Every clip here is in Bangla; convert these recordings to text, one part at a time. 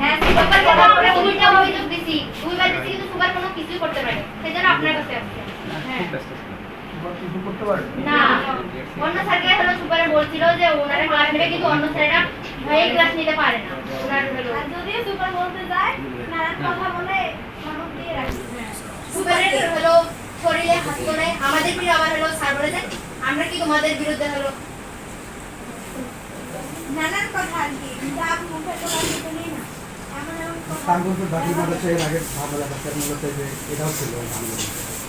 হ্যাঁ, সুপার কথা আমরা উল্টা অভিযোগ দিছি। দুইবার দিছি কিন্তু সুপার কোনো কিছুই করতে পারে। সেজন্য আপনার কাছে আসছে। হ্যাঁ। কিছু করতে পারে না, অন্য স্যারকে হলো সুপারে বলছিল যে ওনারা ক্লাস নেবে কিন্তু অন্য স্যাররা ভয়ে ক্লাস নিতে পারে না। ওনার হলো যদি সুপার বলতে যায় নারায়ণ কথা বলে মানব দিয়ে রাখে। সুপারের হলো শরীরে হাত তোলে আমাদের কি আবার হলো স্যার বলেছে আমরা কি তোমাদের বিরুদ্ধে হলো নানান কথা আর কি যা মুখে বলা যেতে নেই না এমন এমন কথা কানপুর বাকি মাদ্রাসা এর আগে ভাবলা কাছের মূলত যে এটাও ছিল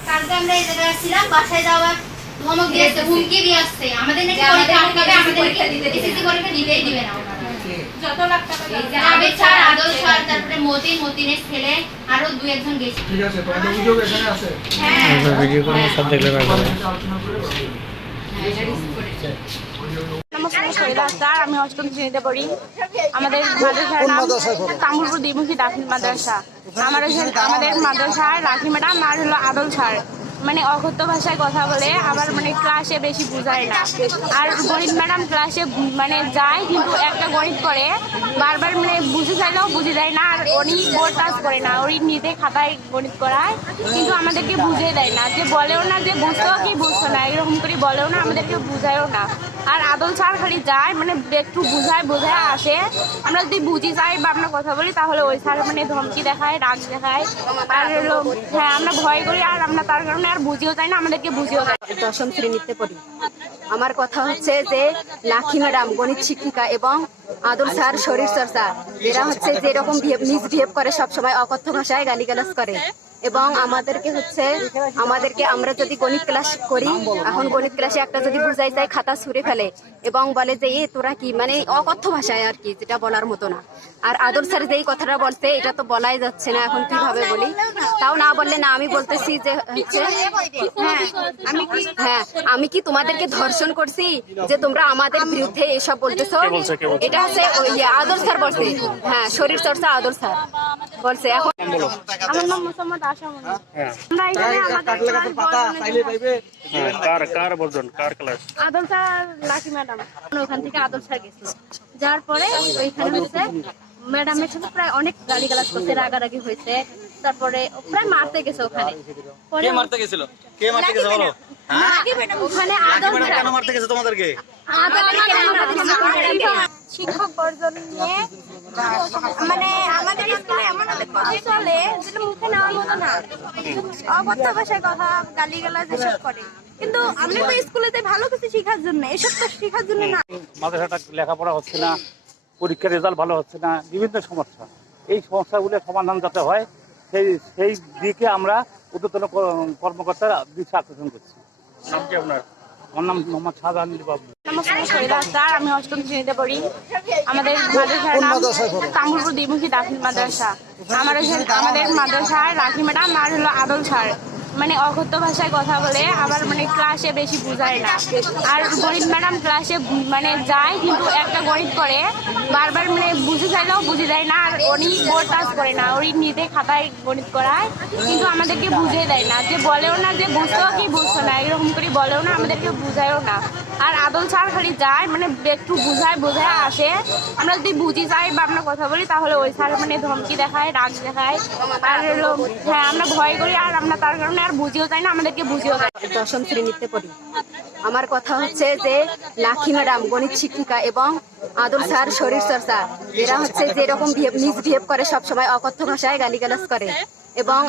কালকে আমরা এই জায়গায় আসছিলাম বাসায় যাওয়ার ধমক দিয়েছে হুমকি দিয়ে আসছে আমাদের নাকি পরীক্ষা আটকাবে আমাদেরকে এসএসসি পরীক্ষা দিতেই দিবে না ওনারা যত লাখ টাকা আবেদ স্যার আদল স্যার তারপরে মতিনের ছেলে আরো দুই একজন গেছে ঠিক আছে তোমাদের অভিযোগ এখানে আছে হ্যাঁ ভিডিও করে সব দেখলে পারবে আলোচনা করে নমস্কার শৈলা স্যার, আমি অষ্টম শ্রেণীতে পড়ি। আমাদের মাদ্রাসার নাম তামুলপুর দ্বিমুখী দাখিল মাদ্রাসা। আমাদের মাদ্রাসায় রাখি ম্যাডাম আর হলো আদল স্যার মানে অকথ্য ভাষায় কথা বলে, আবার মানে ক্লাসে বেশি বুঝায় না। আর গণিত ম্যাডাম ক্লাসে মানে যায় কিন্তু একটা গণিত করে বারবার মানে বুঝে চাইলেও বুঝে দেয় না। আর উনি বোর্ড টাচ করে না, উনি নিজে খাতায় গণিত করায় কিন্তু আমাদেরকে বুঝিয়ে দেয় না, যে বলেও না যে বুঝতো কি বুঝতো না, এরকম করে বলেও না, আমাদেরকে বুঝায়ও না। আর আদল স্যার খালি যায় মানে একটু বোঝায় আসে, আমরা যদি বুঝি যাই বা আমরা কথা বলি তাহলে ওই স্যার মানে ধমকি দেখায়, রাগ দেখায়। আর হলো হ্যাঁ আমরা ভয় করি, আর আমরা তার কারণে আর বুঝিও যাই না, আমাদেরকে বুঝিও যায়। দশম শ্রেণীতে পড়ি। আমার কথা হচ্ছে যে লাখি ম্যাডাম গণিত শিক্ষিকা এবং আদল স্যার শরীর চর্চা এরা হচ্ছে যে এরকম মিসবিহেভ করে, সবসময় অকথ্য ভাষায় গালিগালাজ করে এবং আমাদেরকে আমরা যদি গণিত ক্লাস করি, এখন গণিত ক্লাসে একটা যদি বুঝাই যায় খাতা ছুঁড়ে ফেলে এবং বলে যে তোরা কি মানে অকথ্য ভাষায় আর কি, যেটা বলার মতো না। আর আদল স্যার যেই কথাটা বলতে এটা তো বলাই যাচ্ছে না, এখন কিভাবে বলি, তাও না বললে না আমি বলতেছি যে হচ্ছে হ্যাঁ আমি কি তোমাদেরকে ধর্ষণ করছি যে তোমরা আমাদের বিরুদ্ধে এসব বলতেছো? এটা হচ্ছে আদল স্যার বলছে, হ্যাঁ শরীর চর্চা আদল স্যার বলছে। এখন আমার নাম মোহাম্মদ আশা মনি। আমরা এখানে আদল স্যার লাকি ম্যাডাম ওখান থেকে আদল স্যার গেছে, যার পরে ওইখানে হচ্ছে ম্যাডামের সাথে প্রায় অনেক গালিগালাজ করছে, রাগারাগি হয়েছে, তারপরে প্রায় মারতে গেছে ওখানে। কে মারতে গেছিল? কে মারতে গেছে বলো? ওখানে আদল স্যার কেন মারতে গেছে তোমাদেরকে? শিক্ষক বর্জন নিয়ে মানে আমাদের স্কুলে এমন অনেক কথা চলে যেটা মুখে নেওয়ার মতো না, অকথ্য ভাষায় কথা গালিগালাজ এসব করে, কিন্তু আমরা তো স্কুলেতে ভালো কিছু শেখার জন্য, এসব তো শেখার জন্য না। মাদ্রাসাটা লেখাপড়া হচ্ছে না, পরীক্ষার রেজাল্ট ভালো হচ্ছে না, বিভিন্ন সমস্যা। এই সমস্যাগুলো সমাধান যাতে হয় সেই দিকে আমরা ঊর্ধ্বতন কর্মকর্তার দৃষ্টি আকর্ষণ করছি। নাম কি আপনার? আমার নাম মোহাম্মদ শাহজাহান বাবু। নমস্কার শৈলা স্যার, আমি অষ্টম শ্রেণীতে পড়ি। আমাদের মাদ্রাসার নাম তামুলপুর দ্বিমুখী দাখিল মাদ্রাসা। আমাদের মাদ্রাসায় রাখি ম্যাডাম আর হলো আদল স্যার মানে অকথ্য ভাষায় কথা বলে, আবার মানে ক্লাসে বেশি বুঝায় না। আর গণিত ম্যাডাম ক্লাসে মানে যায় কিন্তু একটা গণিত করে বারবার মানে বুঝে চাইলেও বুঝে দেয় না। আর উনি বোর্ড টাচ করে না, উনি নিজে খাতায় গণিত করায় কিন্তু আমাদেরকে বুঝিয়ে দেয় না, যে বলেও না যে বুঝতো কি বুঝতো না, এরকম করে বলেও না, আমাদেরকে বুঝায়ও না। আর আদল স্যার খালি যায় মানে একটু বোঝায় আসে, আমরা যদি বুঝি যাই বা আমরা কথা বলি তাহলে ওই স্যার মানে ধমকি দেখায়, রাগ দেখায়। আর হ্যাঁ আমরা ভয় করি, আর আমরা তার কারণে আর বুঝিও যাই না, আমাদেরকে বুঝিও যায়। দশম শ্রেণীতে পড়ি। আমার কথা হচ্ছে যে লাখি ম্যাডাম গণিত শিক্ষিকা এবং আদল স্যার শরীর চর্চা এরা হচ্ছে যে এরকম মিসবিহেভ করে, সবসময় অকথ্য ভাষায় গালিগালাজ করে এবং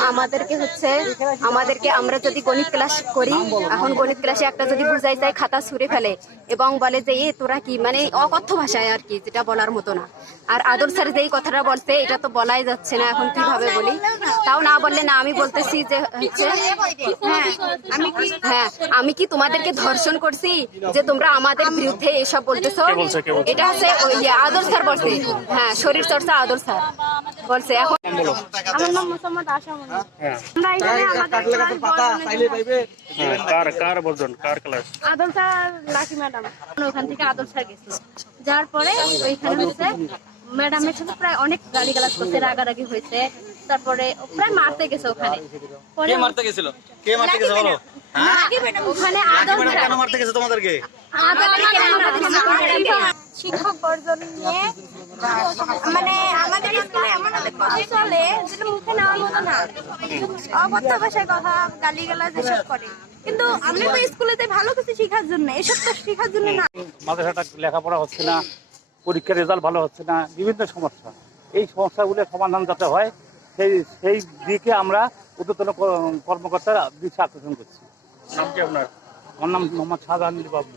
আমাদেরকে আমরা যদি গণিত ক্লাস করি, এখন গণিত ক্লাসে একটা যদি বুঝাই যায় খাতা ছুঁড়ে ফেলে এবং বলে যে তোরা কি মানে অকথ্য ভাষায় আর কি, যেটা বলার মতো না। আর আদল স্যার যেই কথাটা বলতে এটা তো বলাই যাচ্ছে না, এখন কিভাবে বলি, তাও না বললে না আমি বলতেছি যে হচ্ছে হ্যাঁ আমি কি তোমাদেরকে ধর্ষণ করছি যে তোমরা আমাদের বিরুদ্ধে এসব বলতেছো? এটা হচ্ছে আদল স্যার বলছে, হ্যাঁ শরীর চর্চা আদল স্যার বলছে। এখন আমার নাম মোহাম্মদ আশা মনি। আমরা এখানে আদল স্যার লাকি ম্যাডাম ওখান থেকে আদল স্যার গেছে, যার পরে ওইখানে হচ্ছে ম্যাডামের সাথে প্রায় অনেক গালিগালাজ করছে, রাগারাগি হয়েছে, তারপরে প্রায় মারতে গেছে ওখানে। কে মারতে গেছিল? কে মারতে গেছে বলো? ওখানে আদল কেন মারতে গেছে তোমাদেরকে? আদল শিক্ষক বর্জন নিয়ে মানে আমাদের স্কুলে এমন অনেক কথা চলে যেটা মুখে নেওয়ার মতো না, অকথ্য ভাষায় কথা, গালিগালাজ এসব করে। কিন্তু আমরা তো স্কুলেতে ভালো কিছু শেখার জন্য, এসব তো শেখার জন্য না। মাদ্রাসাটা লেখাপড়া হচ্ছে না, পরীক্ষার রেজাল্ট ভালো হচ্ছে না, বিভিন্ন সমস্যা। এই সমস্যাগুলোর সমাধান যাতে হয় সেই দিকে আমরা ঊর্ধ্বতন কর্মকর্তারা দৃষ্টি আকর্ষণ করছি। নাম কি আপনার? আমার নাম মোহাম্মদ শাহজাহান বাবু।